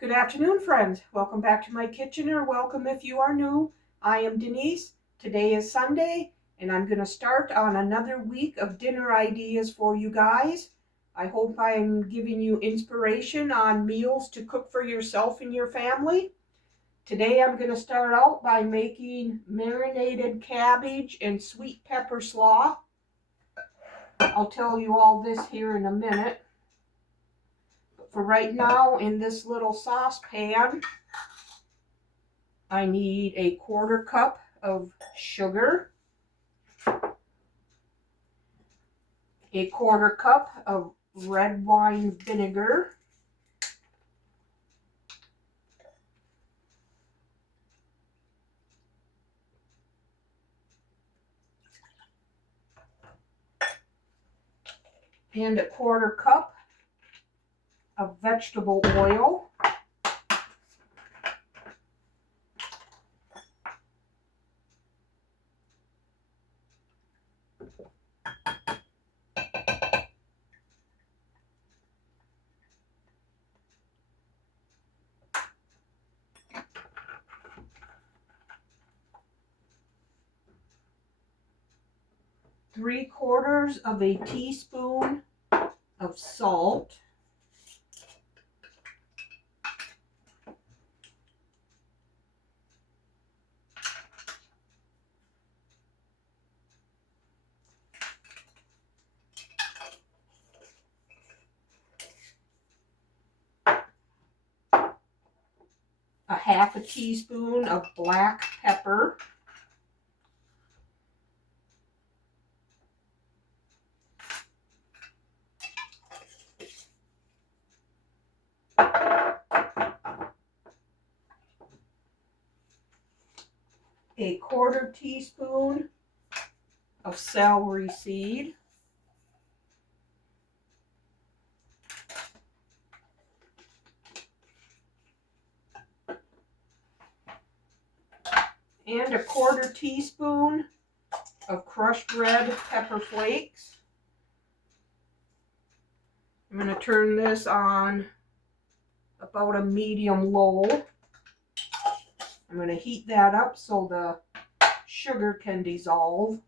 Good afternoon, friends. Welcome back to my kitchen, or welcome if you are new. I am Denise. Today is Sunday, and I'm going to start on another week of dinner ideas for you guys. I hope I'm giving you inspiration on meals to cook for yourself and your family. Today I'm going to start out by making marinated cabbage and sweet pepper slaw. I'll tell you all this here in a minute. For right now, in this little saucepan, I need a 1/4 cup of sugar, a 1/4 cup of red wine vinegar, and a 1/4 cup of vegetable oil. Three-quarters of a teaspoon of salt, a 1/2 teaspoon of black pepper, a 1/4 teaspoon of celery seed, and a 1/4 teaspoon of crushed red pepper flakes. I'm going to turn this on about a medium low. I'm going to heat that up so the sugar can dissolve.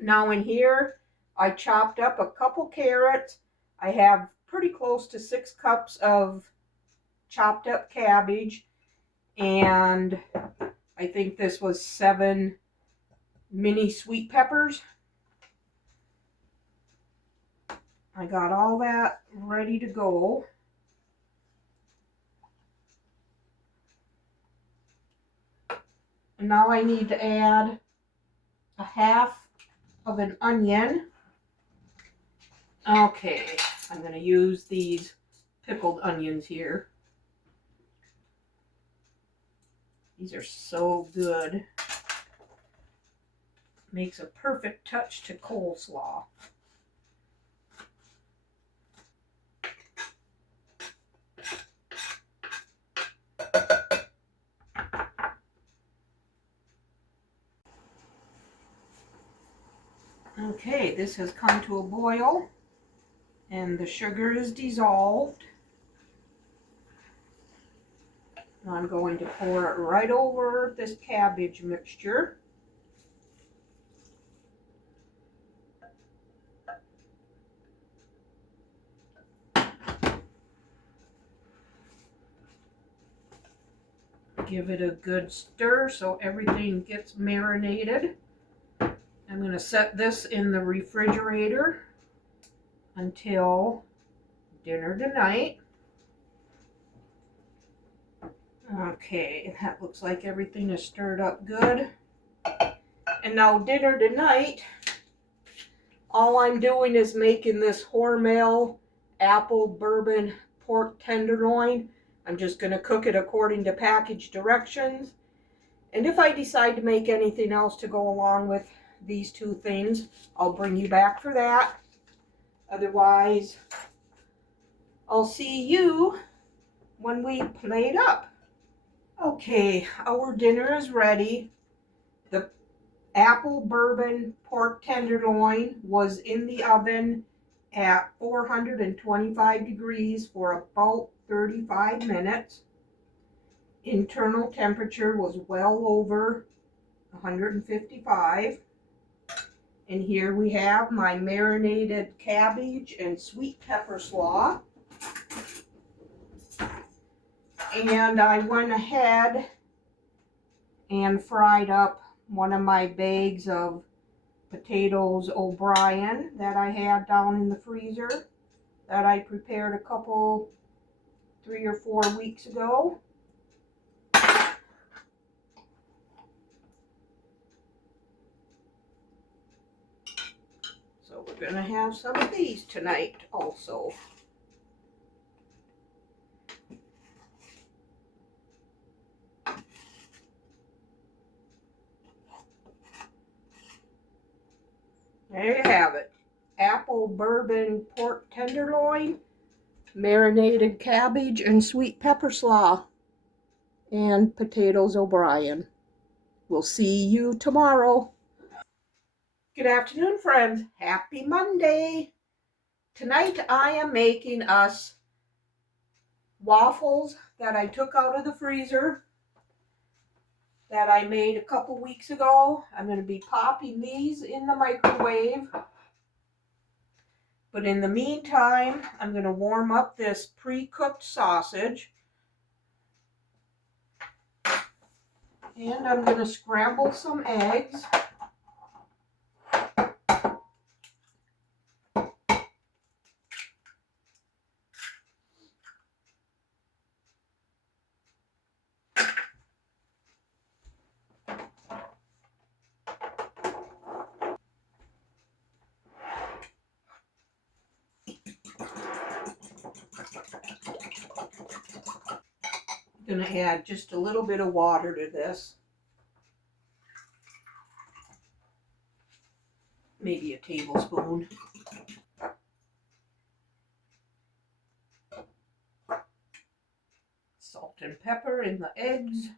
Now in here, I chopped up a couple carrots. I have pretty close to 6 cups of chopped up cabbage, and I think this was 7 mini sweet peppers. I got all that ready to go. And now I need to add a 1/2 of an onion. Okay, I'm going to use these pickled onions here. These are so good. Makes a perfect touch to coleslaw. Okay, this has come to a boil and the sugar is dissolved. I'm going to pour it right over this cabbage mixture. Give it a good stir so everything gets marinated. I'm going to set this in the refrigerator until dinner tonight. Okay, that looks like everything is stirred up good. And now dinner tonight, all I'm doing is making this Hormel apple bourbon pork tenderloin. I'm just going to cook it according to package directions. And if I decide to make anything else to go along with these two things, I'll bring you back for that. Otherwise, I'll see you when we plate up. Okay, our dinner is ready. The apple bourbon pork tenderloin was in the oven at 425 degrees for about 35 minutes. Internal temperature was well over 155. And here we have my marinated cabbage and sweet pepper slaw. And I went ahead and fried up one of my bags of potatoes O'Brien that I had down in the freezer that I prepared a couple, 3 or 4 weeks ago. So we're gonna have some of these tonight also. There you have it. Apple bourbon pork tenderloin, marinated cabbage and sweet pepper slaw, and potatoes O'Brien. We'll see you tomorrow. Good afternoon, friends. Happy Monday. Tonight I am making us waffles that I took out of the freezer that I made a couple weeks ago. I'm going to be popping these in the microwave. But in the meantime, I'm going to warm up this pre-cooked sausage. And I'm going to scramble some eggs. I'm going to add just a little bit of water to this. Maybe a tablespoon. Salt and pepper in the eggs.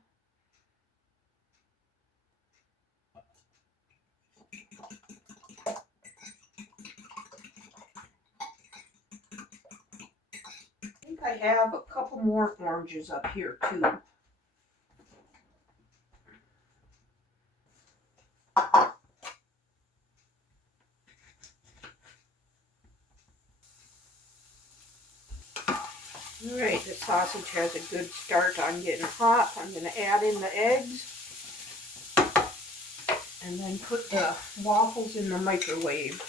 I think I have a couple more oranges up here too. Alright, the sausage has a good start on getting hot. I'm going to add in the eggs and then put the waffles in the microwave.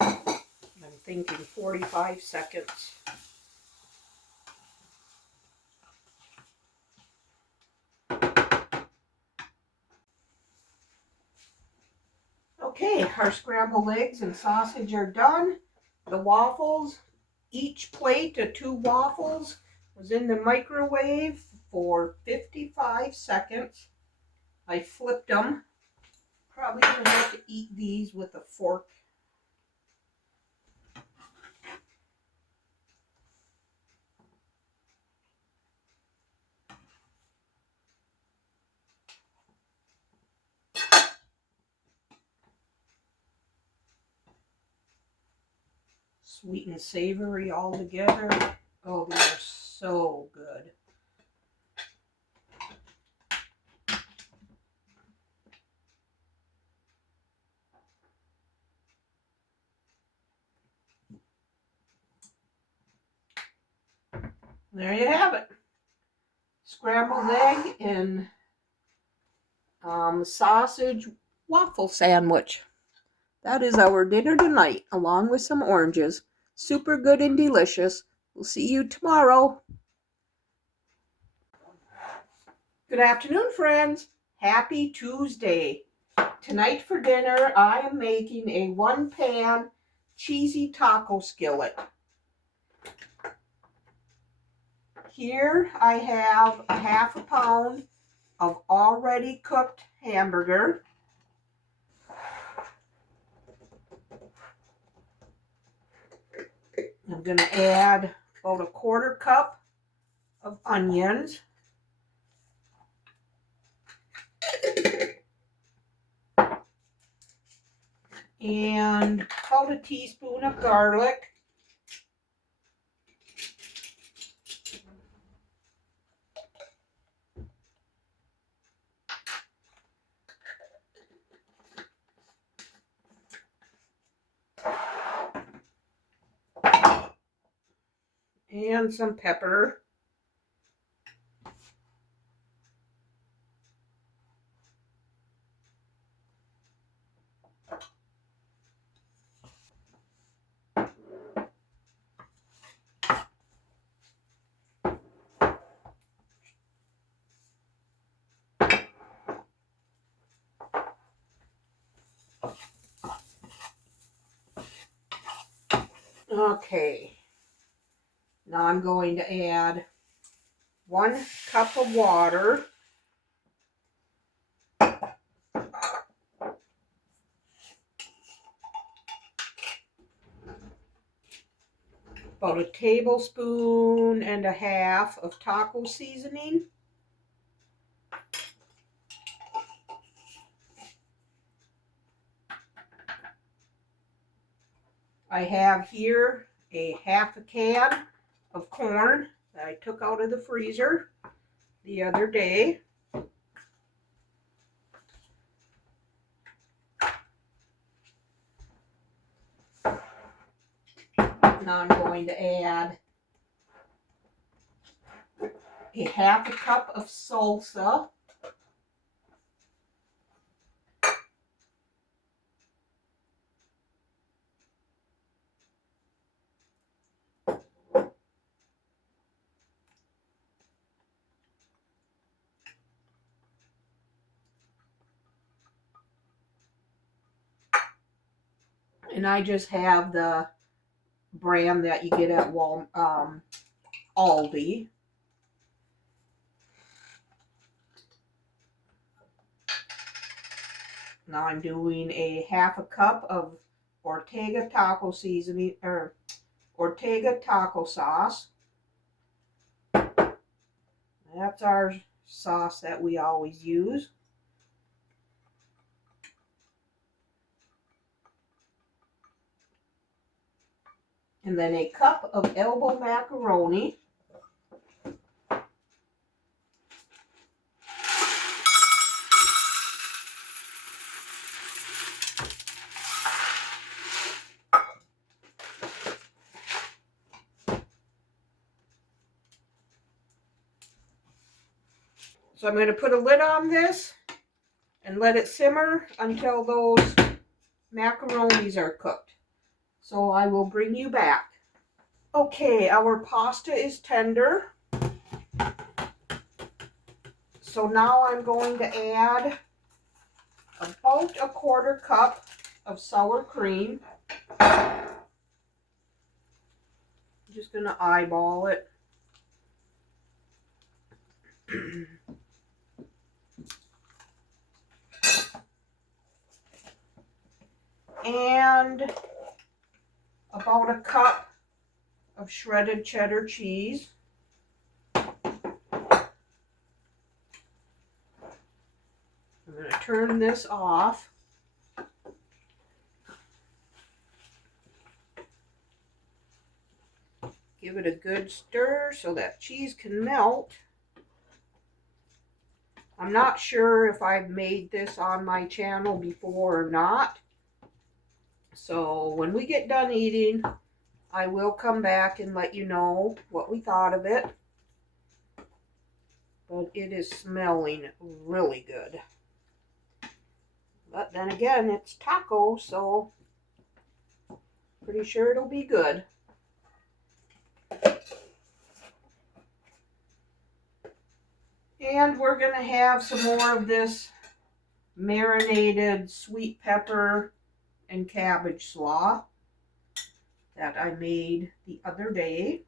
I'm thinking 45 seconds. Okay, our scrambled eggs and sausage are done. The waffles, each plate of 2 waffles was in the microwave for 55 seconds. I flipped them. Probably gonna have to eat these with a fork. Sweet and savory all together. Oh, these are so good. There you have it. Scrambled egg and sausage waffle sandwich. That is our dinner tonight, along with some oranges. Super good and delicious. We'll see you tomorrow. Good afternoon, friends. Happy Tuesday. Tonight for dinner, I am making a 1-pan cheesy taco skillet. Here I have a ½ pound of already cooked hamburger. I'm going to add about a 1/4 cup of onions. and about a teaspoon of garlic. And some pepper. Okay, now I'm going to add 1 cup of water. About a tablespoon and a half of taco seasoning. I have here a half a can of corn that I took out of the freezer the other day. Now I'm going to add a half a cup of salsa. And I just have the brand that you get at Aldi. Now I'm doing a half a cup of Ortega taco seasoning, or Ortega taco sauce. That's our sauce that we always use. And then a cup of elbow macaroni. So I'm going to put a lid on this and let it simmer until those macaronis are cooked. So I will bring you back. Okay, our pasta is tender. So now I'm going to add about a 1/4 cup of sour cream. I'm just going to eyeball it. And about a cup of shredded cheddar cheese. I'm going to turn this off. Give it a good stir so that cheese can melt. I'm not sure if I've made this on my channel before or not. So when we get done eating, I will come back and let you know what we thought of it. But it is smelling really good. But then again, it's taco, so pretty sure it'll be good. And we're going to have some more of this marinated sweet pepper and cabbage slaw that I made the other day.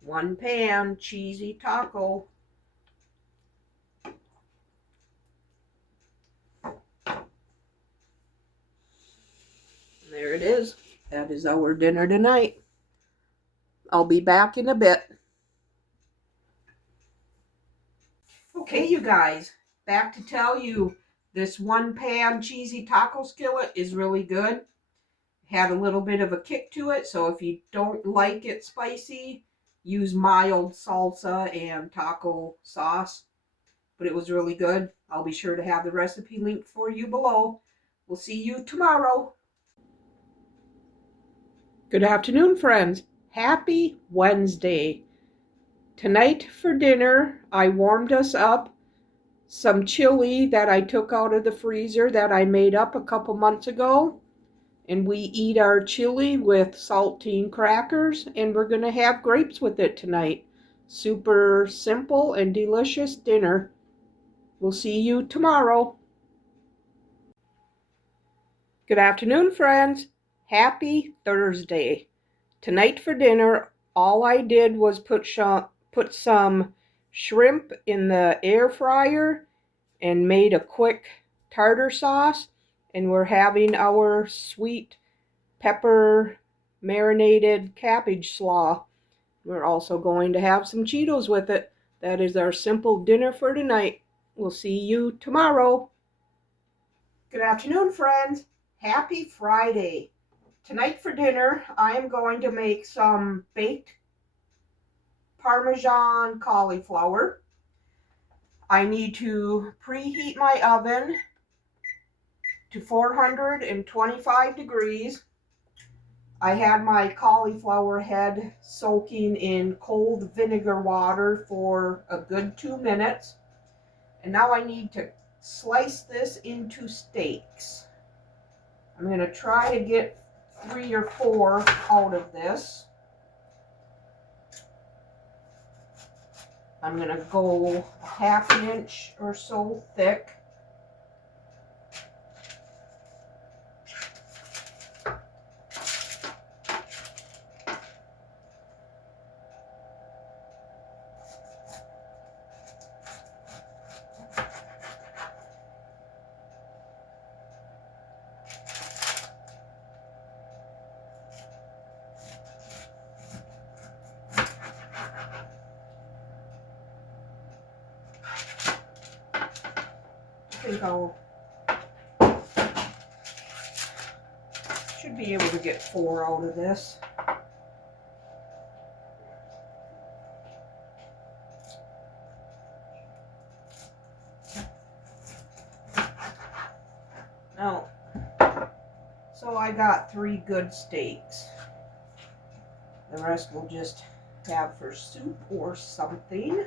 One pan cheesy taco. There it is. That is our dinner tonight. I'll be back in a bit. Okay, you guys, back to tell you this one pan cheesy taco skillet is really good. Had a little bit of a kick to it, so if you don't like it spicy, use mild salsa and taco sauce. But it was really good. I'll be sure to have the recipe linked for you below. We'll see you tomorrow. Good afternoon, friends. Happy Wednesday. Tonight for dinner, I warmed us up some chili that I took out of the freezer that I made up a couple months ago. And we eat our chili with saltine crackers, and we're going to have grapes with it tonight. Super simple and delicious dinner. We'll see you tomorrow. Good afternoon, friends. Happy Thursday. Tonight for dinner, all I did was put some shrimp in the air fryer and made a quick tartar sauce, and we're having our sweet pepper marinated cabbage slaw. We're also going to have some Cheetos with it. That is our simple dinner for tonight. We'll see you tomorrow. Good afternoon, friends. Happy Friday. Tonight for dinner, I am going to make some baked Parmesan cauliflower. I need to preheat my oven to 425 degrees. I had my cauliflower head soaking in cold vinegar water for a good 2 minutes. And now I need to slice this into steaks. I'm going to try to get 3 or 4 out of this. I'm going to go a ½ inch or so thick. I think I'll should be able to get 4 out of this. Now, so I got 3 good steaks. The rest we'll just have for soup or something.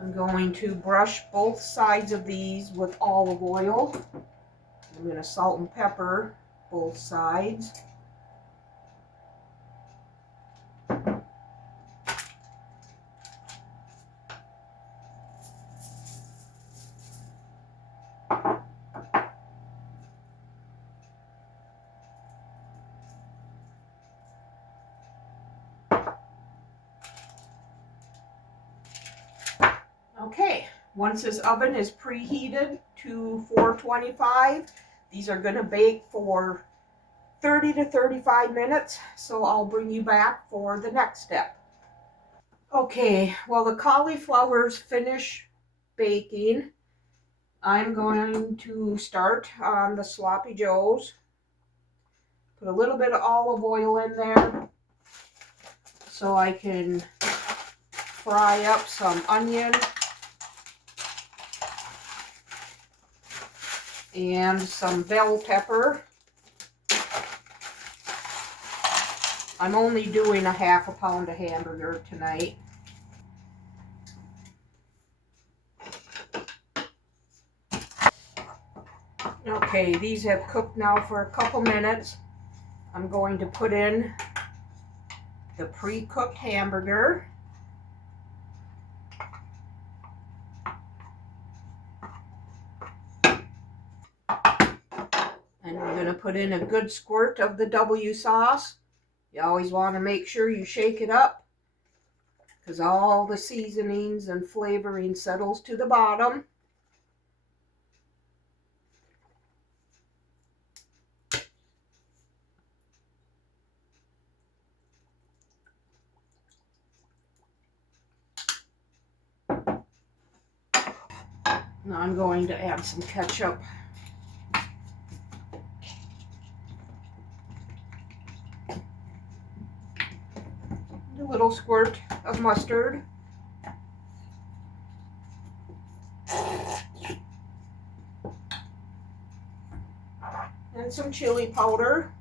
I'm going to brush both sides of these with olive oil. I'm going to salt and pepper both sides. Okay, once this oven is preheated to 425, these are going to bake for 30 to 35 minutes, so I'll bring you back for the next step. Okay, well, the cauliflower's finished baking. I'm going to start on the sloppy joes. Put a little bit of olive oil in there so I can fry up some onion and some bell pepper. I'm only doing a ½ pound of hamburger tonight. Okay, these have cooked now for a couple minutes. I'm going to put in the pre-cooked hamburger. And I'm going to put in a good squirt of the W sauce. You always want to make sure you shake it up because all the seasonings and flavoring settles to the bottom. Now I'm going to add some ketchup. A little squirt of mustard. And some chili powder.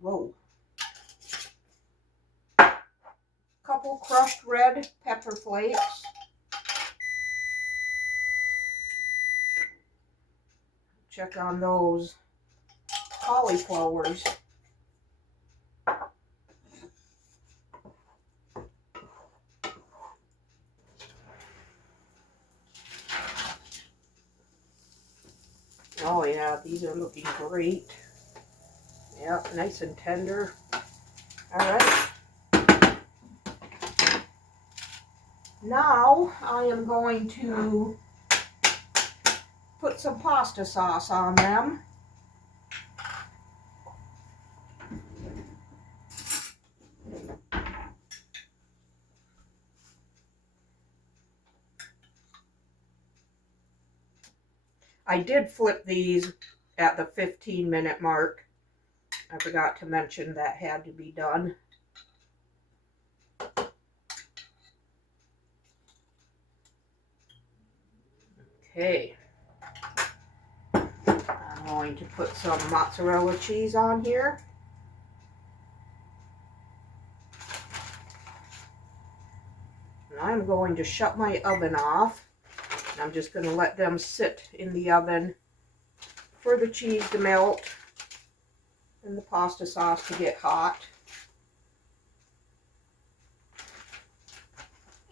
Whoa. Couple crushed red pepper flakes. Check on those cauliflowers. Oh yeah, these are looking great. Yep, nice and tender. All right. Now I am going to put some pasta sauce on them. I did flip these at the 15-minute mark. I forgot to mention that had to be done. Okay. I'm going to put some mozzarella cheese on here. And I'm going to shut my oven off. I'm just going to let them sit in the oven for the cheese to melt and the pasta sauce to get hot.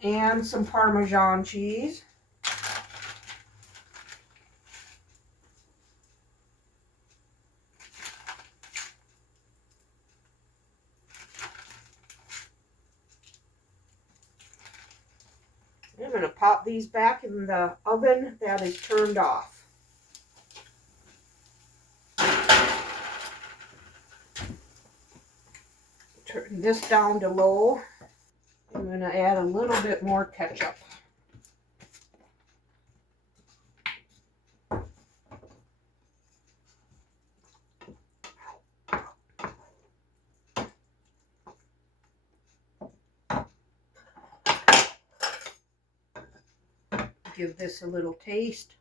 And some Parmesan cheese. I'm going to pop these back in the oven that is turned off. Turn this down to low. I'm going to add a little bit more ketchup. Give this a little taste.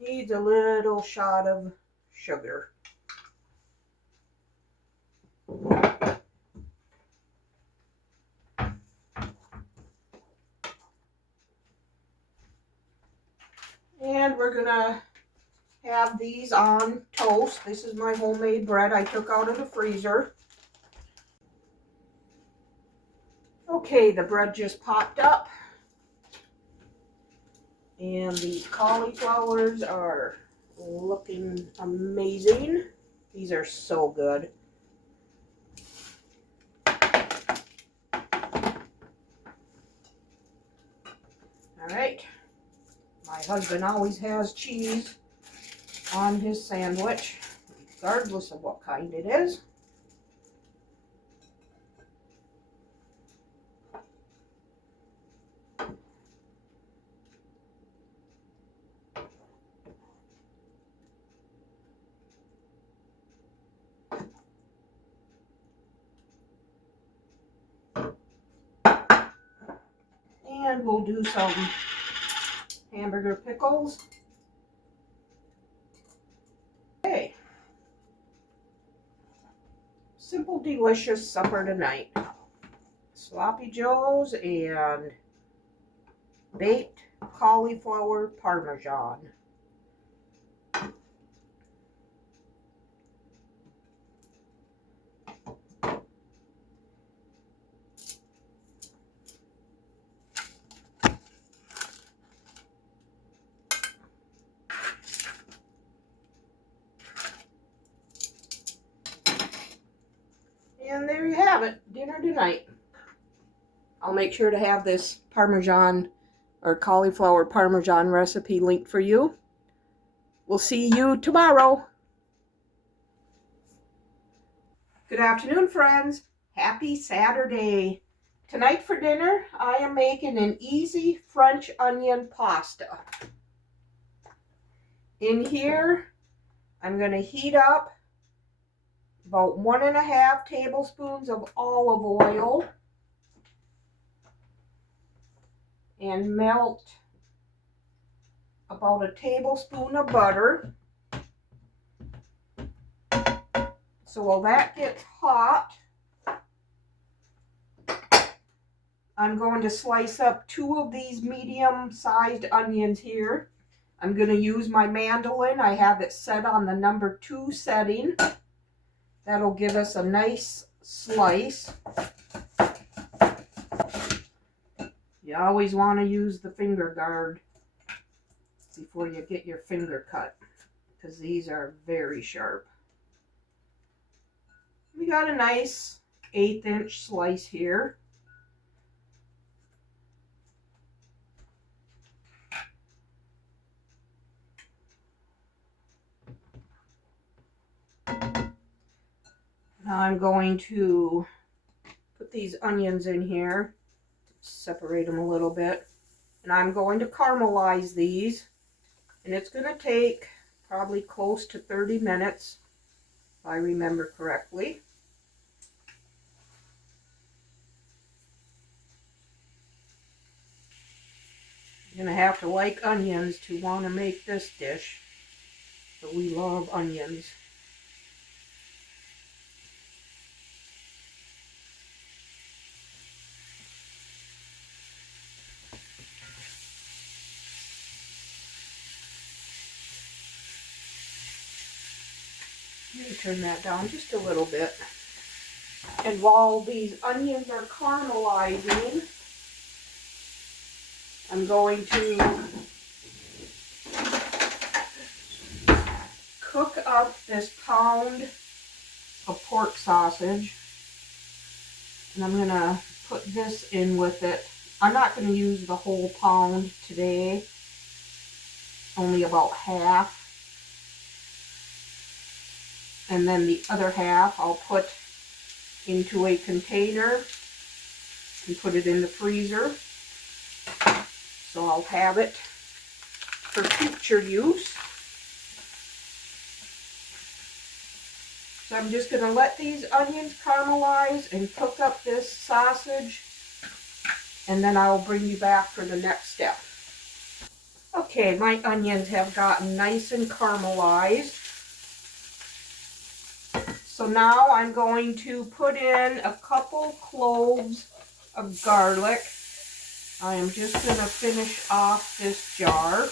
Needs a little shot of sugar. And we're gonna have these on toast. This is my homemade bread I took out of the freezer. Okay, the bread just popped up. And the cauliflowers are looking amazing. These are so good. All right. My husband always has cheese on his sandwich, regardless of what kind it is. And we'll do some hamburger pickles. Okay. Simple, delicious supper tonight. Sloppy Joes and baked cauliflower parmesan. And there you have it, dinner tonight. I'll make sure to have this Parmesan or cauliflower Parmesan recipe linked for you. We'll see you tomorrow. Good afternoon, friends. Happy Saturday. Tonight for dinner, I am making an easy French onion pasta. In here, I'm going to heat up about 1.5 tablespoons of olive oil and melt about a tablespoon of butter. So while that gets hot, I'm going to slice up 2 of these medium-sized onions here. I'm going to use my mandolin. I have it set on the number 2 setting. That'll give us a nice slice. You always want to use the finger guard before you get your finger cut, because these are very sharp. We got a nice 1/8 inch slice here. Now I'm going to put these onions in here, separate them a little bit, and I'm going to caramelize these, and it's going to take probably close to 30 minutes, if I remember correctly. You're going to have to like onions to want to make this dish, but we love onions. Let me turn that down just a little bit. And while these onions are caramelizing, I'm going to cook up this pound of pork sausage. And I'm going to put this in with it. I'm not going to use the whole pound today, only about half. And then the other half I'll put into a container and put it in the freezer. So I'll have it for future use. So I'm just going to let these onions caramelize and cook up this sausage, and then I'll bring you back for the next step. Okay, my onions have gotten nice and caramelized. So now I'm going to put in a couple cloves of garlic. I am just going to finish off this jar.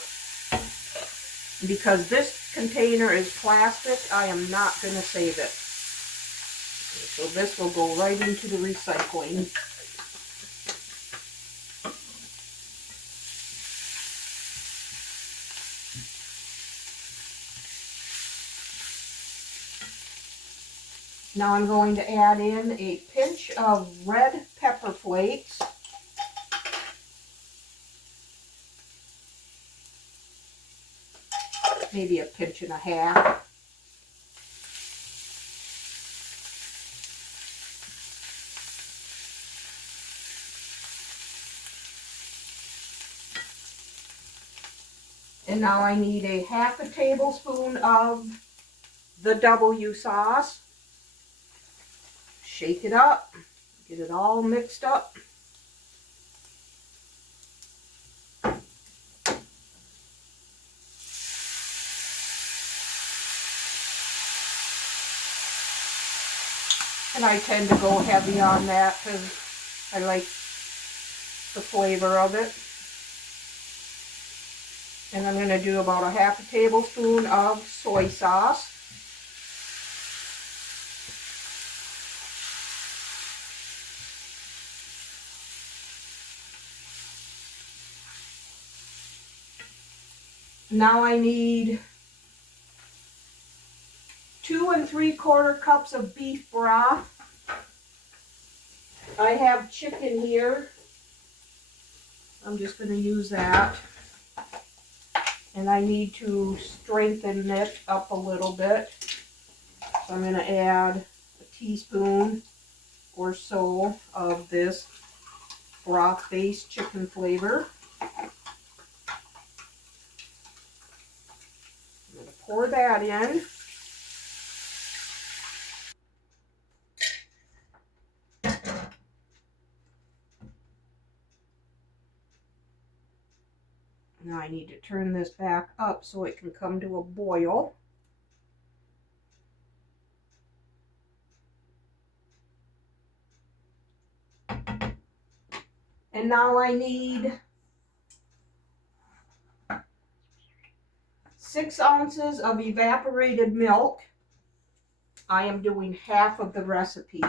Because this container is plastic, I am not going to save it. So this will go right into the recycling. Now I'm going to add in a pinch of red pepper flakes. Maybe a pinch and a half. And now I need a 1/2 tablespoon of the W sauce. Shake it up, get it all mixed up. And I tend to go heavy on that because I like the flavor of it. And I'm going to do about a 1/2 tablespoon of soy sauce. Now I need 2 3/4 cups of beef broth. I have chicken here. I'm just going to use that. And I need to strengthen it up a little bit. So I'm going to add a teaspoon or so of this broth-based chicken flavor. I'm going to pour that in. Now I need to turn this back up so it can come to a boil. And now I need 6 ounces of evaporated milk. I am doing half of the recipe.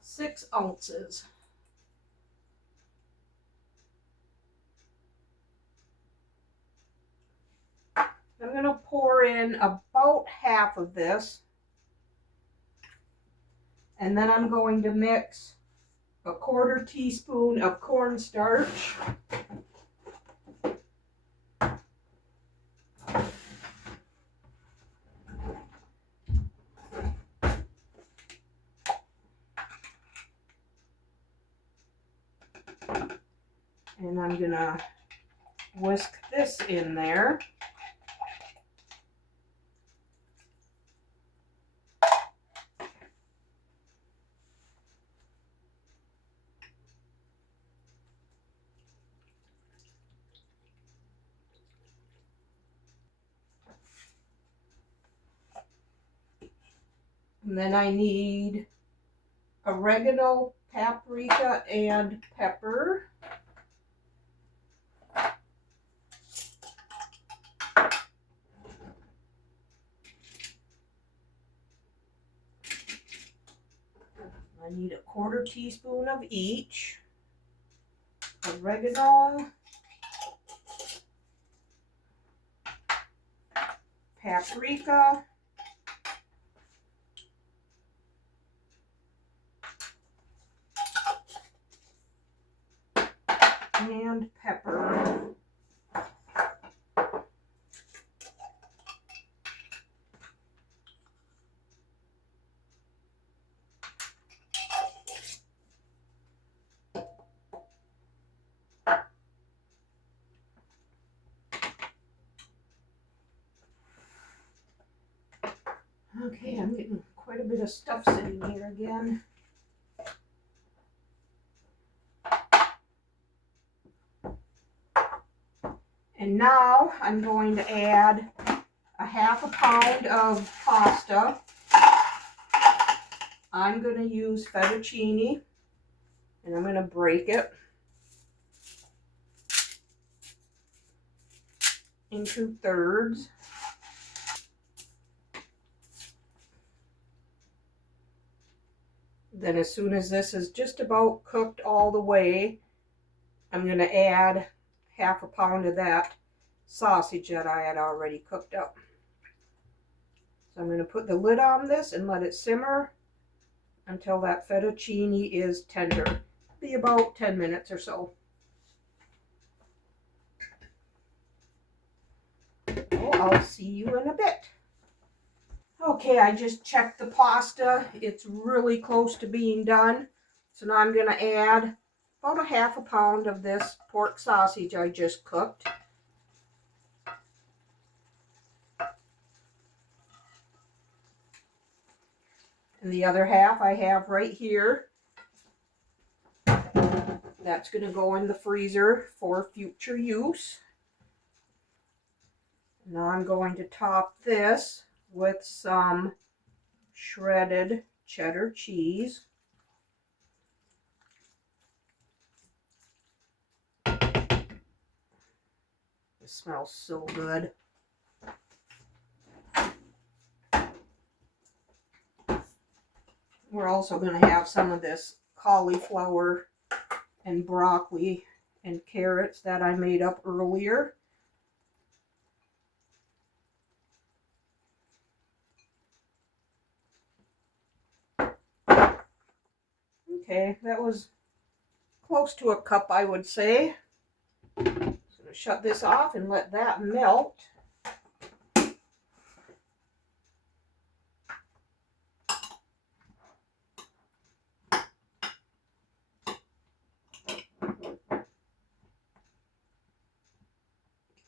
Six ounces. I'm going to pour in about half of this, and then I'm going to mix a 1/4 teaspoon of cornstarch, and I'm going to whisk this in there. And then I need oregano, paprika, and pepper. I need a 1/4 teaspoon of each. Oregano, paprika, and pepper. Okay, I'm getting quite a bit of stuff sitting here again. And now I'm going to add a 1/2 pound of pasta. I'm going to use fettuccine, and I'm going to break it into thirds. Then as soon as this is just about cooked all the way, I'm going to add 1/2 pound of that sausage that I had already cooked up. So I'm going to put the lid on this and let it simmer until that fettuccine is tender. Be about 10 minutes or so. So I'll see you in a bit. Okay, I just checked the pasta. It's really close to being done. So now I'm going to add about a 1/2 pound of this pork sausage I just cooked. And the other half I have right here. That's going to go in the freezer for future use. Now I'm going to top this with some shredded cheddar cheese. It smells so good. We're also going to have some of this cauliflower and broccoli and carrots that I made up earlier. Okay, that was close to a cup, I would say. I'm going to shut this off and let that melt.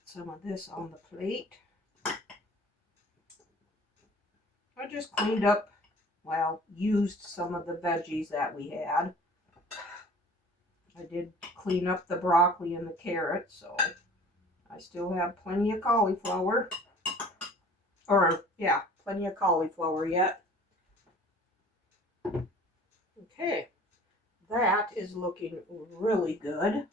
Some of this on the plate. I just cleaned up, well, used some of the veggies that we had. I did clean up the broccoli and the carrots, so I still have plenty of cauliflower. Or, yeah, plenty of cauliflower yet. Okay, that is looking really good.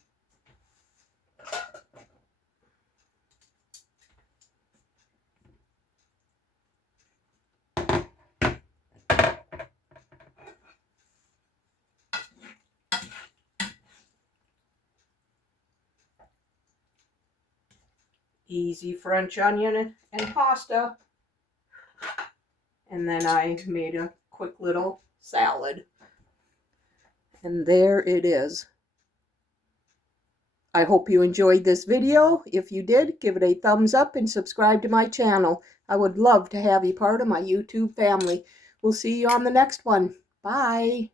Easy French onion and pasta. And then I made a quick little salad. And there it is. I hope you enjoyed this video. If you did, give it a thumbs up and subscribe to my channel. I would love to have you part of my YouTube family. We'll see you on the next one. Bye.